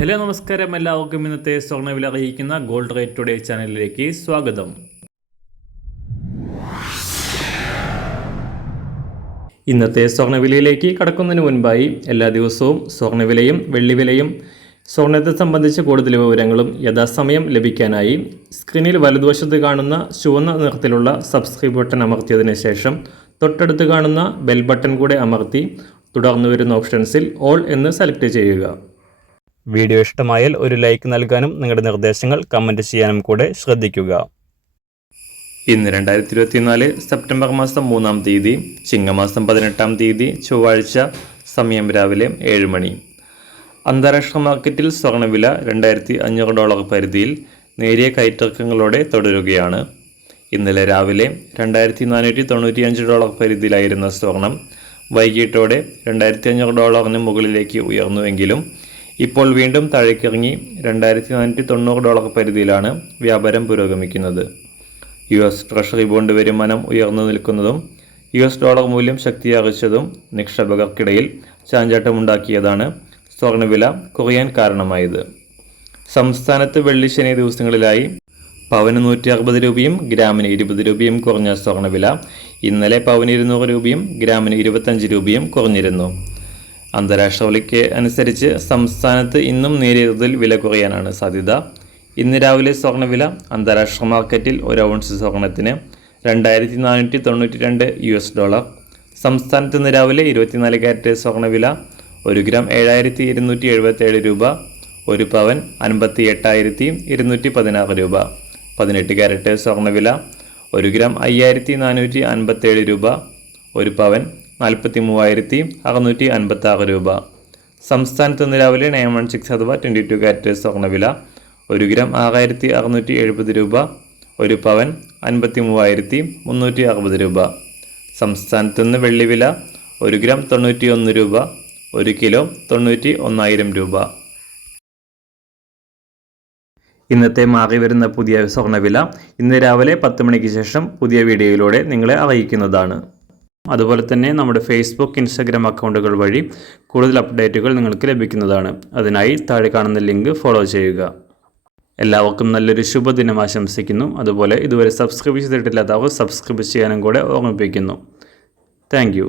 Hello നമസ്കാരം, എല്ലാവർക്കും ഇന്നത്തെ സ്വർണ്ണവില അറിയിക്കുന്ന ഗോൾഡ് റേറ്റ് ടുഡേ ചാനലിലേക്ക് സ്വാഗതം. ഇന്നത്തെ സ്വർണ്ണവിലയിലേക്ക് കടക്കുന്നതിന് മുൻപായി എല്ലാ ദിവസവും സ്വർണ്ണവിലയും വെള്ളിവിലയും സ്വർണ്ണത്തെ സംബന്ധിച്ച കൂടുതൽ വിവരങ്ങളും യഥാസമയം ലഭിക്കാനായി സ്ക്രീനിൽ വലതുവശത്ത് കാണുന്ന ചുവന്ന നിറത്തിലുള്ള സബ്സ്ക്രൈബ് ബട്ടൺ അമർത്തിയതിനു ശേഷം തൊട്ടടുത്ത് കാണുന്ന ബെൽ ബട്ടൺ കൂടെ അമർത്തി തുടർന്ന് വരുന്ന ഓപ്ഷൻസിൽ ഓൾ എന്ന് സെലക്ട് ചെയ്യുക. വീഡിയോ ഇഷ്ടമായാൽ ഒരു ലൈക്ക് നൽകാനും നിങ്ങളുടെ നിർദ്ദേശങ്ങൾ കമൻറ്റ് ചെയ്യാനും കൂടെ ശ്രദ്ധിക്കുക. ഇന്ന് 2024 സെപ്റ്റംബർ മാസം 3-ാം തീയതി, ചിങ്ങമാസം 18-ാം തീയതി, ചൊവ്വാഴ്ച. സമയം രാവിലെ 7 മണി. അന്താരാഷ്ട്ര മാർക്കറ്റിൽ സ്വർണ്ണവില $2,500 പരിധിയിൽ നേരിയ കയറ്റിറക്കങ്ങളോടെ തുടരുകയാണ്. ഇന്നലെ രാവിലെ $2,495 പരിധിയിലായിരുന്ന സ്വർണം വൈകിട്ടോടെ $2,500 മുകളിലേക്ക് ഉയർന്നുവെങ്കിലും ഇപ്പോൾ വീണ്ടും താഴേക്കിറങ്ങി $2,490 പരിധിയിലാണ് വ്യാപാരം പുരോഗമിക്കുന്നത്. US ട്രഷറി ബോണ്ട് വരുമാനം ഉയർന്നു നിൽക്കുന്നതും US ഡോളർ മൂല്യം ശക്തിയാർജിച്ചതും നിക്ഷേപകർക്കിടയിൽ ചാഞ്ചാട്ടമുണ്ടാക്കിയതാണ് സ്വർണ്ണവില കുറയാൻ കാരണമായത്. സംസ്ഥാനത്ത് വെള്ളി ശനി ദിവസങ്ങളിലായി പവന് 160 രൂപയും ഗ്രാമിന് 20 രൂപയും കുറഞ്ഞ സ്വർണ്ണവില ഇന്നലെ പവന് 200 രൂപയും ഗ്രാമിന് 25 രൂപയും കുറഞ്ഞിരുന്നു. അന്താരാഷ്ട്ര വിലയ്ക്ക് അനുസരിച്ച് സംസ്ഥാനത്ത് ഇന്നും നേരിയ തോതിൽ വില കുറയാനാണ് സാധ്യത. ഇന്ന് രാവിലെ സ്വർണ്ണവില അന്താരാഷ്ട്ര മാർക്കറ്റിൽ ഒരു ഔൺസ് സ്വർണ്ണത്തിന് $2,492. സംസ്ഥാനത്ത് ഇന്ന് രാവിലെ 24 കാരറ്റ് സ്വർണ്ണവില 1 ഗ്രാം 7,277 രൂപ, 1 പവൻ 58,216 രൂപ. 18 കാരറ്റ് സ്വർണ്ണവില 1 ഗ്രാം 5,457 രൂപ, 1 പവൻ 43,656 രൂപ. സംസ്ഥാനത്ത് ഇന്ന് രാവിലെ 916 അഥവാ 22 കാരറ്റ് സ്വർണ്ണവില 1 ഗ്രാം 6,670 രൂപ, 1 പവൻ 53,360 രൂപ. സംസ്ഥാനത്ത് ഇന്ന് വെള്ളിവില 1 ഗ്രാം 91 രൂപ, 1 കിലോ 91,000 രൂപ. ഇന്നത്തെ മാറി വരുന്ന പുതിയ സ്വർണ്ണവില ഇന്ന് രാവിലെ 10 മണിക്ക് ശേഷം പുതിയ വീഡിയോയിലൂടെ നിങ്ങളെ അറിയിക്കുന്നതാണ്. അതുപോലെ തന്നെ നമ്മുടെ ഫേസ്ബുക്ക്, ഇൻസ്റ്റാഗ്രാം അക്കൗണ്ടുകൾ വഴി കൂടുതൽ അപ്ഡേറ്റുകൾ നിങ്ങൾക്ക് ലഭിക്കുന്നതാണ്. അതിനായി താഴെ കാണുന്ന ലിങ്ക് ഫോളോ ചെയ്യുക. എല്ലാവർക്കും നല്ലൊരു ശുഭദിനം ആശംസിക്കുന്നു. അതുപോലെ ഇതുവരെ സബ്സ്ക്രൈബ് ചെയ്തിട്ടില്ലാത്തവർ സബ്സ്ക്രൈബ് ചെയ്യാനും കൂടെ ഓർമ്മിപ്പിക്കുന്നു. താങ്ക്